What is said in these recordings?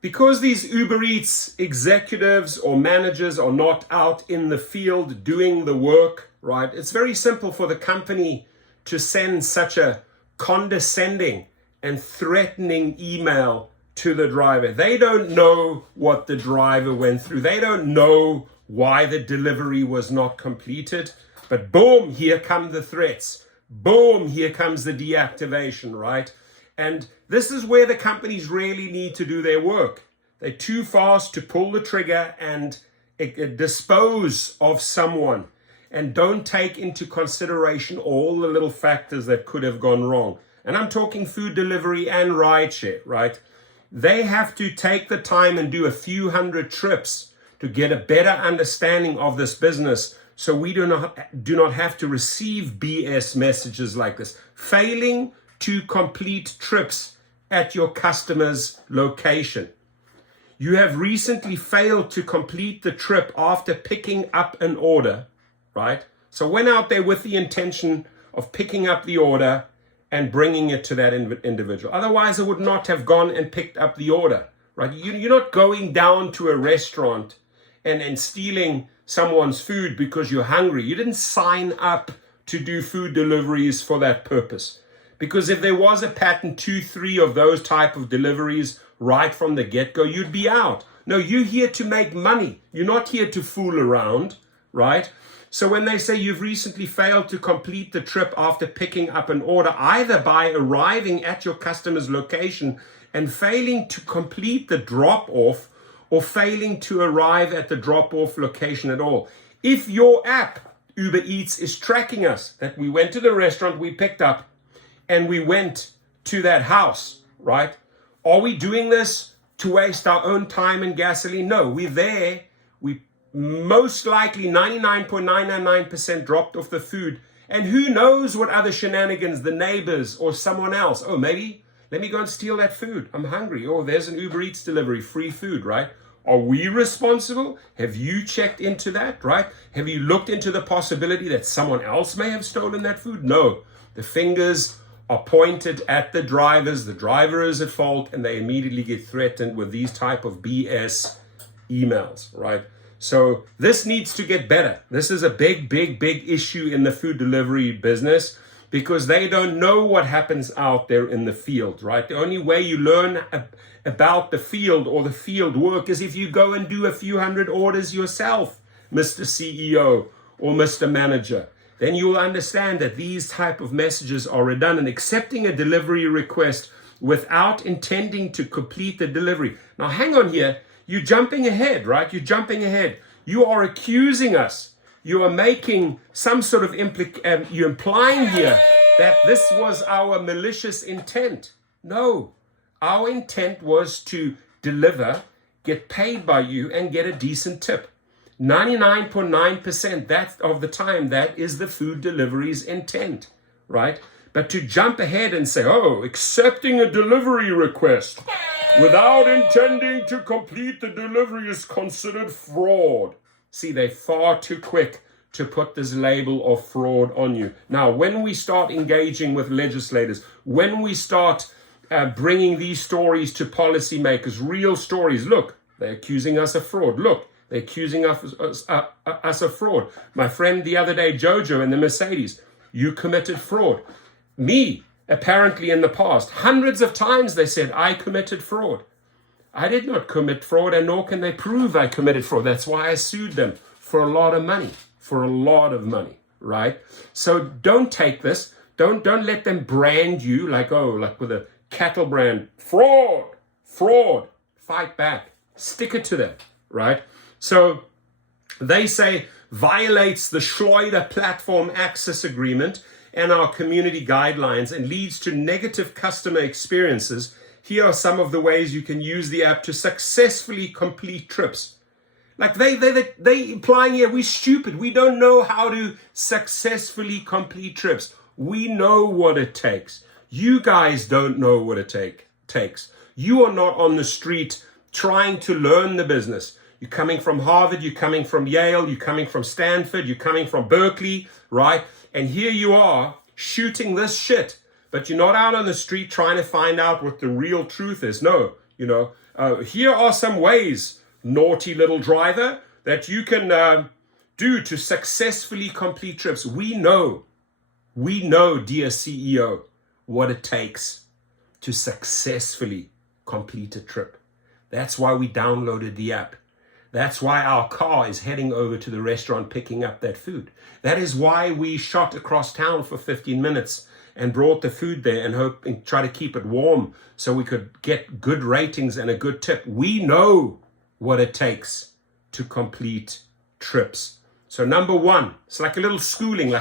Because these Uber Eats executives or managers are not out in the field doing the work, right? It's very simple for the company to send such a condescending and threatening email to the driver. They don't know what the driver went through. They don't know why the delivery was not completed. But boom, here come the threats. Boom, here comes the deactivation, right? And this is where the companies really need to do their work. They're too fast to pull the trigger and dispose of someone and don't take into consideration all the little factors that could have gone wrong. And I'm talking food delivery and rideshare, right? They have to take the time and do a few hundred trips to get a better understanding of this business, so we do not have to receive BS messages like this. Failing to complete trips at your customer's location. You have recently failed to complete the trip after picking up an order, right? So went out there with the intention of picking up the order and bringing it to that individual. Otherwise, I would not have gone and picked up the order, right? You're not going down to a restaurant and stealing someone's food because you're hungry. You didn't sign up to do food deliveries for that purpose. Because if there was a pattern, 2-3 of those type of deliveries right from the get-go, you'd be out. No, you're here to make money. You're not here to fool around, right? So when they say you've recently failed to complete the trip after picking up an order, either by arriving at your customer's location and failing to complete the drop-off or failing to arrive at the drop-off location at all. If your app, Uber Eats, is tracking us, that we went to the restaurant, we picked up, and we went to that house, right? Are we doing this to waste our own time and gasoline? No, we're there. We most likely 99.999% dropped off the food. And who knows what other shenanigans, the neighbors or someone else. Oh, maybe let me go and steal that food. I'm hungry. Oh, there's an Uber Eats delivery, free food, right? Are we responsible? Have you checked into that, right? Have you looked into the possibility that someone else may have stolen that food? No, the fingers are pointed at the drivers. The driver is at fault, and they immediately get threatened with these type of BS emails, right? So this needs to get better. This is a big issue in the food delivery business because they don't know what happens out there in the field, right? The only way you learn about the field or the field work is if you go and do a few hundred orders yourself, Mr. CEO or Mr. Manager. Then you will understand that these type of messages are redundant. Accepting a delivery request without intending to complete the delivery. Now, hang on here. You're jumping ahead, right? You're jumping ahead. You are accusing us. You are making some sort of you're implying here that this was our malicious intent. No, our intent was to deliver, get paid by you, and get a decent tip. 99.9% of the time, that is the food delivery's intent, right? But to jump ahead and say, oh, accepting a delivery request without intending to complete the delivery is considered fraud. See, they're far too quick to put this label of fraud on you. Now, when we start engaging with legislators, when we start bringing these stories to policymakers, real stories, look, they're accusing us of fraud. Look, they're accusing us of fraud. My friend the other day, Jojo in the Mercedes, you committed fraud. Me, apparently in the past, hundreds of times they said, I committed fraud. I did not commit fraud, and nor can they prove I committed fraud. That's why I sued them for a lot of money, right? So don't take this. Don't let them brand you like with a cattle brand. Fraud. Fight back. Stick it to them, right? So they say violates the Schleuder Platform Access Agreement and our community guidelines and leads to negative customer experiences. Here are some of the ways you can use the app to successfully complete trips. Like they implying here, we're stupid. We don't know how to successfully complete trips. We know what it takes. You guys don't know what it takes. You are not on the street trying to learn the business. You're coming from Harvard, you're coming from Yale, you're coming from Stanford, you're coming from Berkeley, right? And here you are shooting this shit, but you're not out on the street trying to find out what the real truth is. No, Here are some ways, naughty little driver, that you can do to successfully complete trips. We know, dear CEO, what it takes to successfully complete a trip. That's why we downloaded the app. That's why our car is heading over to the restaurant picking up that food. That is why we shot across town for 15 minutes and brought the food there and try to keep it warm so we could get good ratings and a good tip. We know what it takes to complete trips. So number one, it's like a little schooling,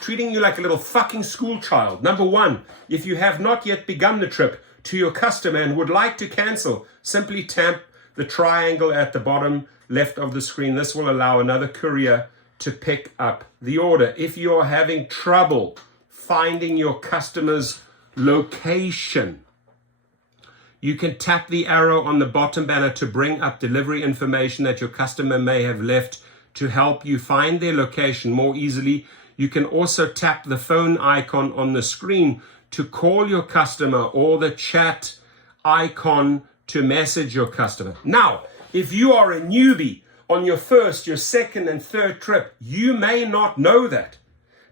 treating you like a little fucking school child. Number one, if you have not yet begun the trip to your customer and would like to cancel, simply tap the triangle at the bottom left of the screen. This will allow another courier to pick up the order. If you're having trouble finding your customer's location, you can tap the arrow on the bottom banner to bring up delivery information that your customer may have left to help you find their location more easily. You can also tap the phone icon on the screen to call your customer, or the chat icon to message your customer. Now, if you are a newbie on your first, your second and third trip, you may not know that,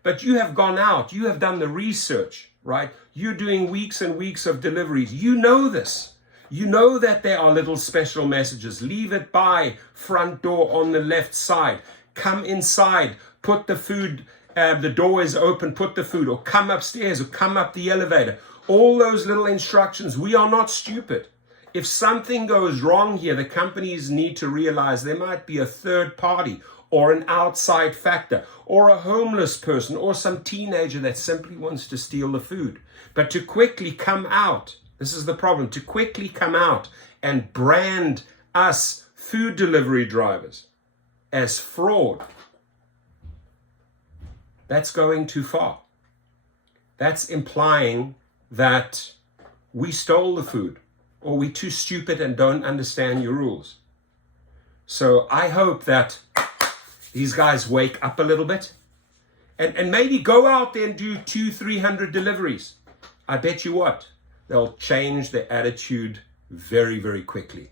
but you have gone out, you have done the research, right? You're doing weeks and weeks of deliveries. You know this. You know that there are little special messages. Leave it by front door on the left side. Come inside, put the food, the door is open, put the food, or come upstairs, or come up the elevator. All those little instructions. We are not stupid. If something goes wrong here, the companies need to realize there might be a third party or an outside factor or a homeless person or some teenager that simply wants to steal the food. But to quickly come out, this is the problem, to quickly come out and brand us food delivery drivers as fraud, that's going too far. That's implying that we stole the food, or we're too stupid and don't understand your rules. So I hope that these guys wake up a little bit and maybe go out there and do 200-300 deliveries. I bet you what, they'll change their attitude very, very quickly.